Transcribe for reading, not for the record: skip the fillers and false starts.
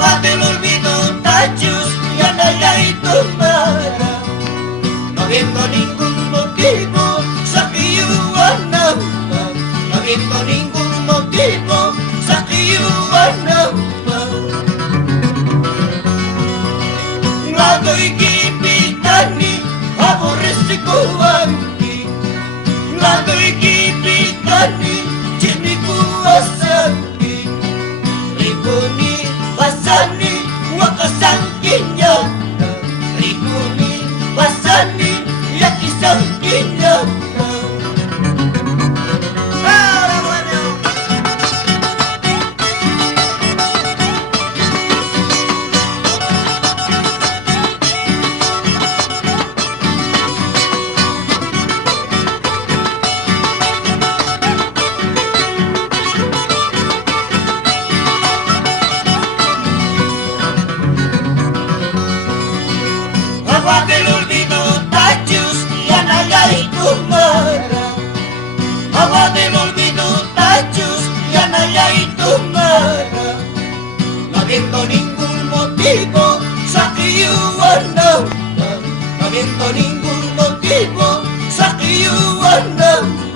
agua del olvido, tachos y Anaya y Tomara. No habiendo ningún motivo, Sakiyu Anamba. No habiendo ningún motivo, Sakiyu Anamba. Ngado ikipitani, aborrece kuwangi. Ngado ikipitani, chiniku asangi. Ribuni basani, wakasanginya. Ribuni basani, yakisanginya. Agua del olvido, tachos y Anaya y Tomara. Agua del olvido, tachos y Anaya y Tomara. No habiendo ningún motivo, Sakiyu Anamba. No habiendo ningún motivo, Sakiyu Anamba.